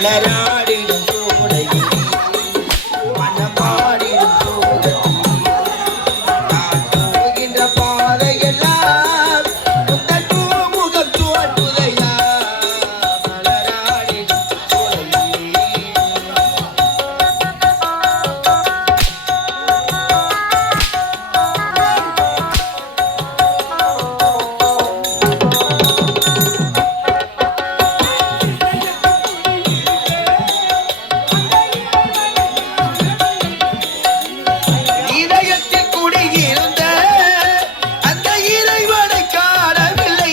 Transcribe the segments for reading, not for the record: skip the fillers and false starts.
மலராடிடும் சோலையில் மனமாடிடும் சோலையில் நான் போகின்ற பாதையெல்லாம் உந்தன் பூமுகம் தோன்றுதையா மலராடிடும் சோலையில் இதயத்தில் குடியிருந்த அந்த இறைவனை காணவில்லை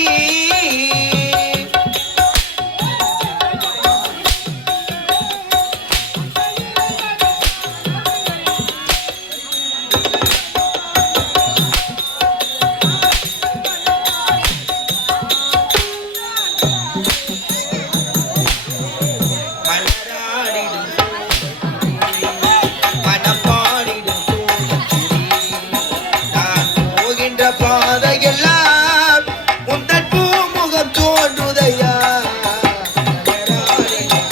மலராடிடும் மனப்பாடிடும் நான் போகின்ற பாதையெல்லாம் உந்தன் பூமுகம் தோன்றுதையா மலராடிடும்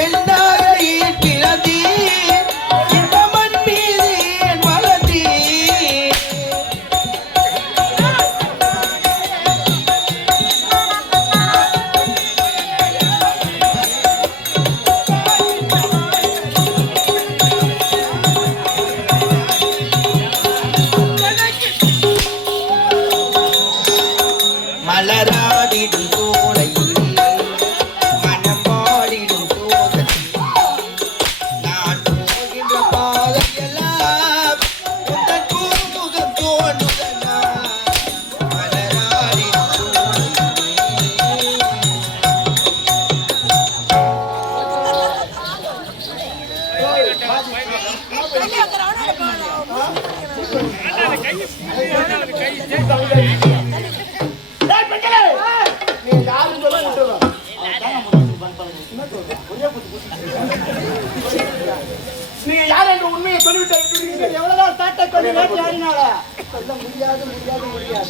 என்னாக ஏன் பிறந்தீர் இந்த மண் மீது ஏன் வளர்ந்தீர் மலராடிடும் சோலையில் மனப்பாடிடும் சோகத்தில் நான் போகின்ற பாதையெல்லாம் உந்தன் பூமுகம் தோன்றுதனா மலராடிடும் சோலையில் நீங்க யார் என்ற உண்மையை சொல்லிவிட்டு எவ்வளவுதான் சாட்டை கொண்டு வேட்டையாடினால சொல்ல முடியாது முடியாது முடியாது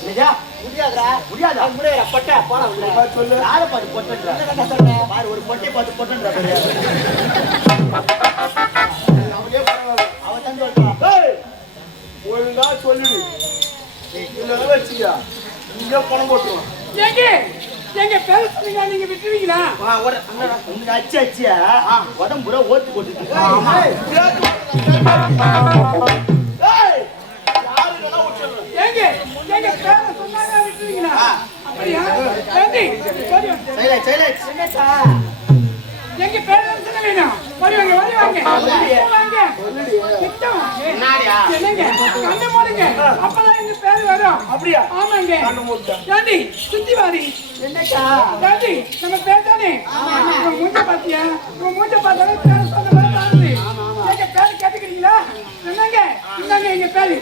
முடியாதுடா முடியாதா முடியாது பொட்டை போன சொல்லு யாரை பார்த்து பொட்டன்ற பாரு ஒரு பொட்டை பார்த்து பொட்டன்ற அவன் தான் சொல்றான் ஒழுங்கா சொல்லிடு இல்ல வச்சியா இங்க பணம் போட்டுருவான் எங்க பேர சொன்னீங்க நீங்க விட்டுவீங்களா உனக்கு அச்சியா உடம்புற ஓட்டு போட்டு எங்க எங்க பேர சொன்னாங்க விட்டுவீங்களா அப்படியா எங்க பேர சொன்ன வேணும் வருவாங்க வருவாங்க என்னங்க கண்ணு மூடுங்க அப்பதான் எங்க பேரு வரும் அப்படியா ஆமாங்க ஏண்டி சுத்தி வாடி என்னக்கா ஏண்டி நம்ம பேர் தானே மூஞ்ச பாத்தியா உங்க மூஞ்ச பார்த்தாலே பேர சொன்ன மாதிரி தானே எங்க பேரு கேட்டுக்கிறீங்களா என்னங்க இந்தாங்க எங்க பேரு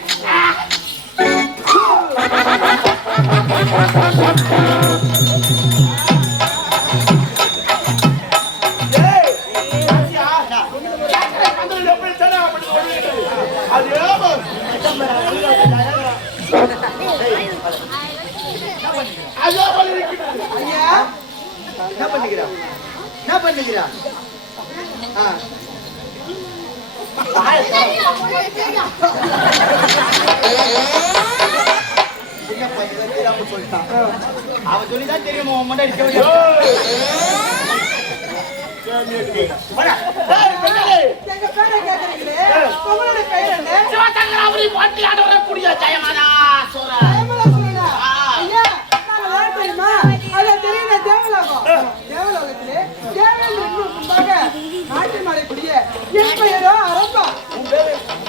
என்ன பண்ணிக்கிறா சின்ன பையன் தெரியாம சொல்லிட்டான் அவன் சொல்லிதான் தெரியுமா முன்னாடி நாட்டு மலைக்குடிய என் பெயரோ அரம்பா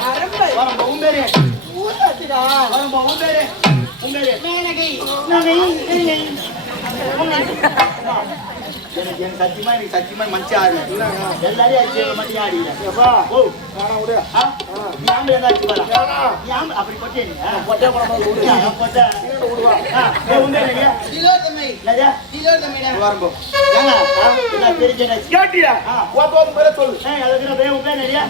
அரம்பை உம்பேரே ஊராட்சிடா உம்பேரே உம்பேரே எனக்கு சத்தியமா மனுஷன் ஆடு எல்லாரையும் அடிச்சு மட்டும் ஆடிக்கிறேன் ஓ விடு நீ ஆம்பளை இருந்தா அடிச்சு பாரு நீ ஆம்பளை அப்படி கொட்டே நீ கொட்டே கொட்டை விடுவா உங்க வரும்போ ஏங்க பெரிய கேட்டியா ஓத்தோம் பேரை சொல்லு அதுக்கு நான் உங்க நிறையா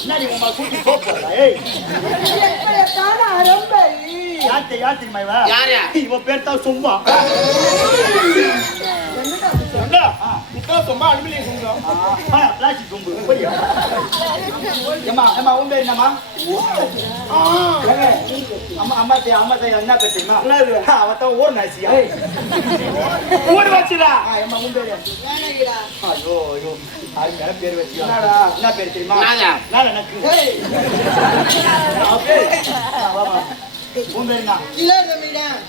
என்னடி உமா கூட்டி போறா ஏய் யார் தெரியுமா இவ இவ பேர் தான் சும்மா என்னடா இத்தனை சும்மா அலுமினியம் செஞ்சோம் பிளாஸ்டிக் சொம்பு போடியா ஏமா உன் பேர் என்னம்மா அம்மா என்ன பேர் தெரியுமா அவத்தான் ஓர் நாசியா ஓடி வச்சுடா ஏமா உன் பேரு ஐயோ ஐயோ அது மேல பேர் வச்சியா என்ன பேர் தெரியுமா நான் எனக்கு உன் பேர் என்ன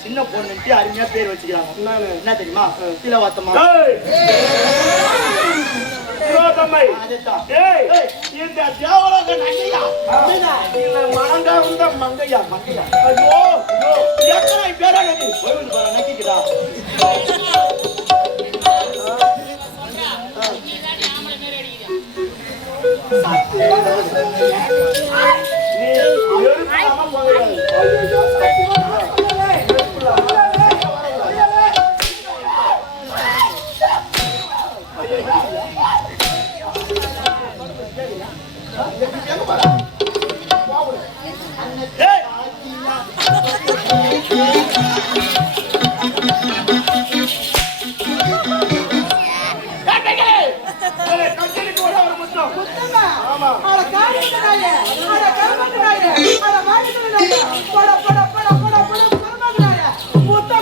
சின்ன பொண்ணுட்டு அருமையா பேர் வச்சுக்கிறாங்க என்ன தெரியுமா திலவாத்தம்மா இந்த தேவலோக நங்கையா மணங்கா உண்ட மங்கையா ஐயோ எத்தனை பேரா நக்கிக்கிறா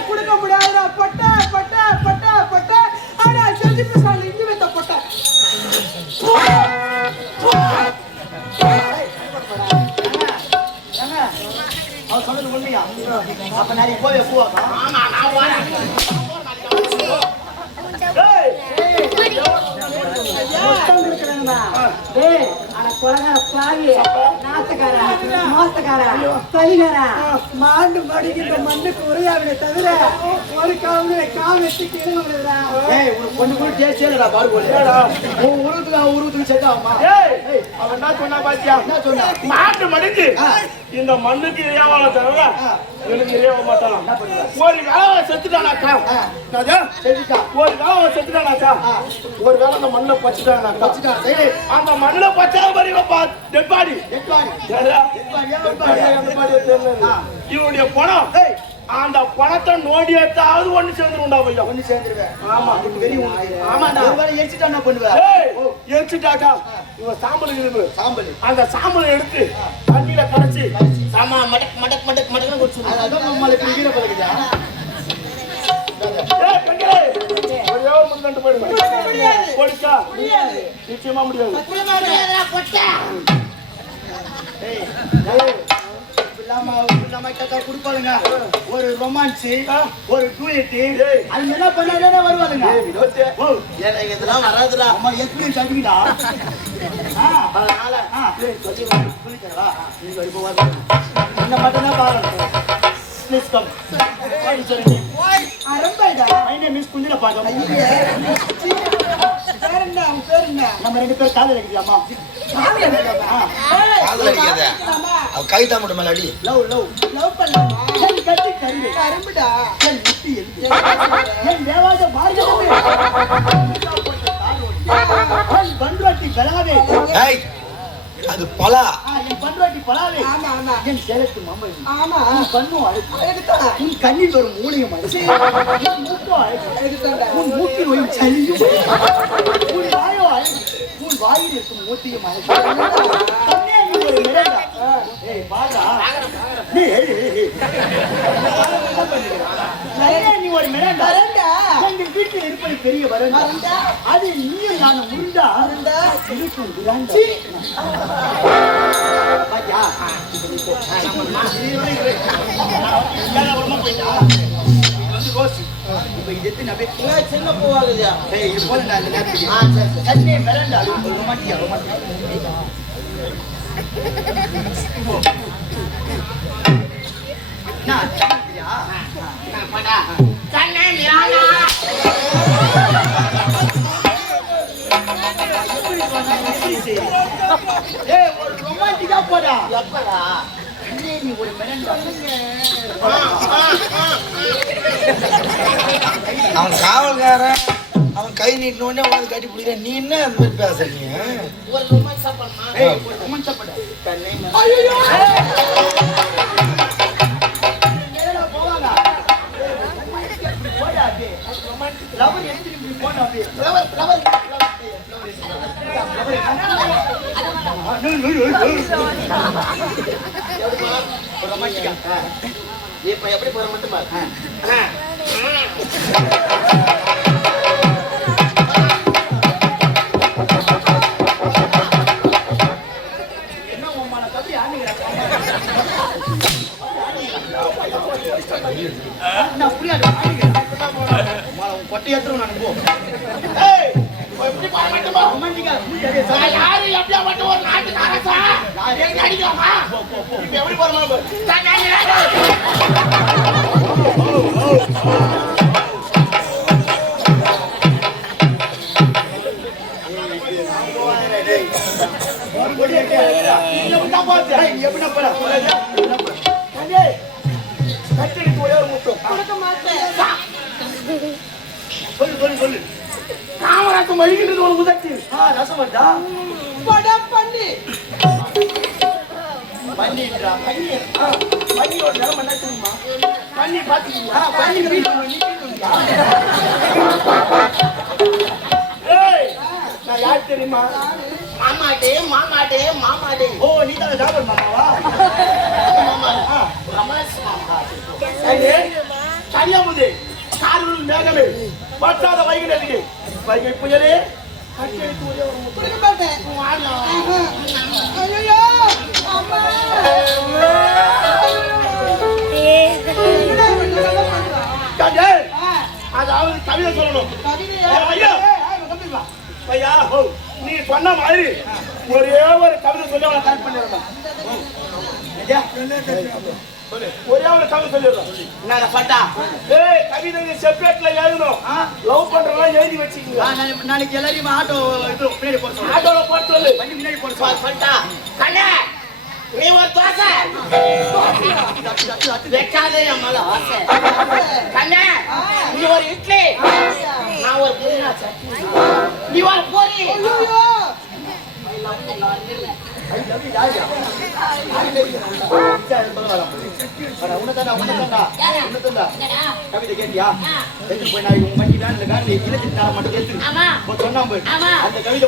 கொடுக்க முடியாத பட்ட பட்ட பட்ட பட்ட ஆனா செஞ்சு பேசாங்க இங்க வைத்த பட்ட அவன் சொன்னது உண்மையா அப்ப நிறைய போய் பூவாக்கா மாண்டு மடிக்கின்ற மண்ணுக்கு உரையாவினை தவிர ஒரு காலம் கால் வச்சு ஒண்ணு கூட தேசியடா பாடு உருவத்துக்கு செட் ஆகுமா அவன் என்ன சொன்னா பாத்தியா என்ன சொன்னா மாட்டு மடிக்கு இந்த மண்ணுக்கு இறையாவால தவிர எனக்கு இறையாவ மாட்டான் ஒரு வேலை செத்துட்டானாக்கா ஒரு வேலை செத்துட்டானாக்கா ஒரு வேலை அந்த மண்ணை பச்சுட்டானாக்கா அந்த மண்ணில் பச்சா மாதிரி டெட்பாடி இவனுடைய பணம் அந்த பணத்தை நோண்டி எடுத்தாவது ஒண்ணு சேர்ந்துருண்டா பையா ஒண்ணு சேர்ந்துருவேன் ஆமா ஆமாண்டா எரிச்சுட்டா என்ன பண்ணுவேன் எரிச்சுட்டாக்கா இவன் சாம்பல் இருக்கு சாம்பல் அந்த சாம்பலை எடுத்து தண்ணியில கரைச்சி சாமா மடக் மடக் மடக் மடக்னு குடிச்சு அதான் நம்மள பிடிக்கிற பழகுதா ஒரே ஒரு முந்தண்டு போயிடுங்க போடிச்சா நிச்சயமா முடியாது கொடுப்பாளுங்க ஒரு ரொமான்ஸ் ஒரு டூயட் அது என்ன பண்ணாலே வருவாளுங்க இதெல்லாம் வராதுடா அம்மா எக்ஸ்பீரியன்ஸ் அதிகடா அதனால இந்த மட்டும் தான் பாருங்க ப்ளீஸ் கம் மிஸ் குந்திர பாக்க நம்ம ரெண்டு பேரும் காதல் அடிக்கலாமா கை தான் மட்டும் மேல அடி லவ் லவ் லவ் பண்ணலாமா கட்டி கறி கரும்புடா என் முட்டி என் தேவாத பாரதமே பண்வாட்டி கலாவே ஏய் அது பலா என் பண்வாட்டி பலாவே ஆமா ஆமா என் சேலத்து மாமா ஆமா பண்ணு அழுத்தா உன் கண்ணில் வரும் மூளையும் அழுத்தா உன் மூக்கு அழுத்தா உன் மூக்கில் வரும் சளியும் உன் வாயோ அழுத்தா உன் வாயில் இருக்கும் மூத்தியும் அழுத்தா ஒரு மிரண்டா ஏய் பாடா நீ நீ ஒரு மிரண்டா எங்க வீட்டில் இருப்பது பெரிய வரண்டா அது நீயும் நான் உருண்டா இருக்கும் விராண்டா பாத்தியா இப்ப இது எத்தனை அப்படியே சின்ன போவாங்க இது போல நான் இந்த நேரத்துக்கு தண்ணி மிரண்டா ரொமாட்டியா ரொமாட்டியா ஏய் ஒரு ரொமான்டிக்கா போடா எப்படா நீ ஒரு மெனண்டா அவன் காவல்காரன் அவன் கை நீட்டின உடனே உனக்கு கட்டி பிடிக்கிற நீ என்ன அந்த மாதிரி பேசுறீங்க ஒரு ரொமான்ஸா பண்ணா ஏய் ஒரு ரொமான்ஸா பண்ணு கண்ணே ஐயோ நேரா போவாங்க போடா அப்படியே ரொமான்டிக் லவர் எடுத்து இப்படி போடா அப்படியே லவர் ரொமான்டிக்கா இப்ப எப்படி போற மட்டும் பாரு சொல்லு காமராசம் வழிகின்றது ஒரு உதட்டி ரசம் வருதா படம் பண்ணி பண்ணிடுறா பண்ணியோட நிலம் என்ன தெரியுமா பண்ணி பாத்துக்கீங்களா பண்ணி நான் யார் தெரியுமா மாமாட்டே ஓ நீ தான் ஜாபர் மாமாவா கன்னியாகுமரி காரூர் மேகமே பட்டாத வைகை வைகை புயலே அதாவது கவிதை சொல்லணும் ஐயா நீ சொன்ன மாதிரி ஒரே ஒரு கவிதை சொல்லி அவனை கரெக்ட் பண்ணிடுறேன் ஒரே ஒரு கவிதை சொல்லிடுறேன் பட்டா ஏய் கவிதை செப்பரேட்ல எழுதணும் லவ் பண்றதெல்லாம் எழுதி வச்சுக்கீங்க நாளைக்கு எல்லாரையும் ஆட்டோ இது பின்னாடி போட்டு ஆட்டோல போட்டு சொல்லு வண்டி முன்னாடி போட்டு பட்டா கண்ணே நீ ஒரு தோசை வைக்காதே நம்மள ஆசை கண்ணே நீ ஒரு இட்லி நான் ஒரு புதினா சட்னி நீ ஒரு பூரி கவிதை கேட்டியா போய் நான் உங்க வண்டி வேன்ல வேன்ல இலக்கிட்டா மட்டும் கேட்டு சொன்னா அந்த கவிதை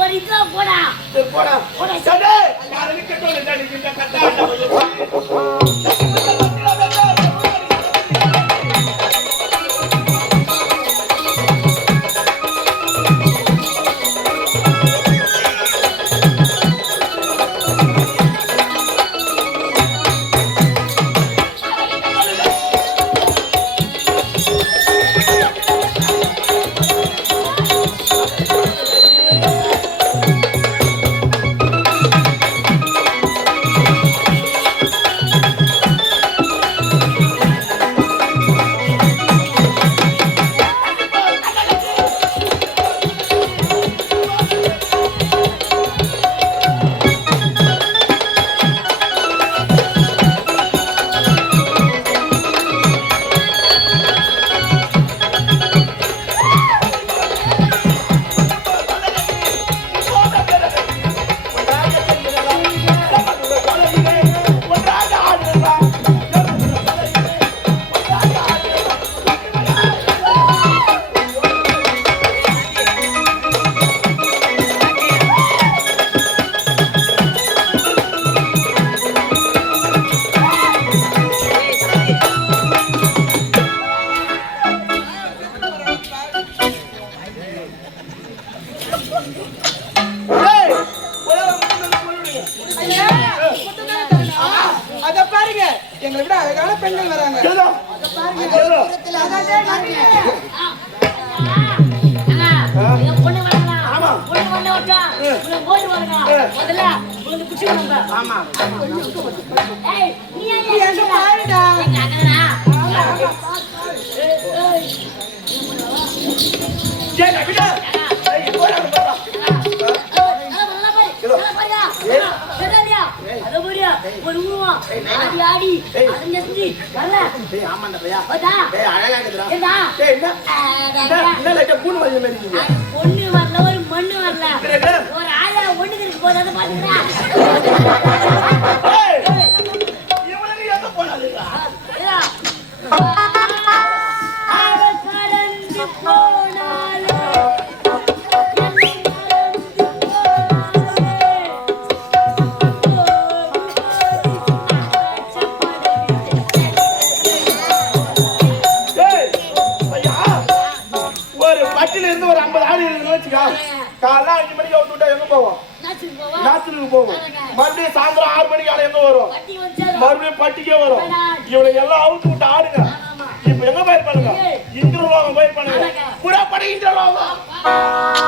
ஒரு இட்லா போடா போடா போடா சடே யாரும் கேட்டோம் கட்டா எங்களை விட அழகான பெண்கள் வராங்க. உனக்கு போட்டு வாங்க. முதல்ல உனக்கு புடிச்சு வாங்க. ஆமா ஏய், நீ நீ எங்க பாருடா. எங்க அங்கடா. ஏய் நபிடா ஏய் போடா போடா ஆடி ஆமாண்டா பையா வரல ஏய் அழகா இருக்குடா ஏண்டா ஏய் என்ன லைட்டா பூன் வலிய மாதிரி இருக்கு பொண்ணு வரல ஒரு மண்ணு வரல ஒரு ஆயா ஒண்ணு இருக்கு போதாத பாத்துக்கடா ஏய் இவனுக்கு எங்க போனாலுடா கரந்து போனாலே ஏய் ஐயா ஒரு பட்டில இருந்து ஒரு 50 ஆடு இருக்குன்னு வெச்சுக்க காலைல 5 மணிக்கு அவுட் விட்டா எங்க போவோம் நாத்துக்கு போவோம் மறுபடியும் சாயந்தரம் 6 மணிக்கு ஆடு எங்க வரும் மறுபடியும் பட்டிக்கே வரும் இவனை எல்லாம் அவுத்து விட்டு ஆடுங்க இப்ப எங்க போயிருப்பானுங்க இந்திரலோகம் போயிருப்பானுங்க புறப்படி இந்திரலோகம்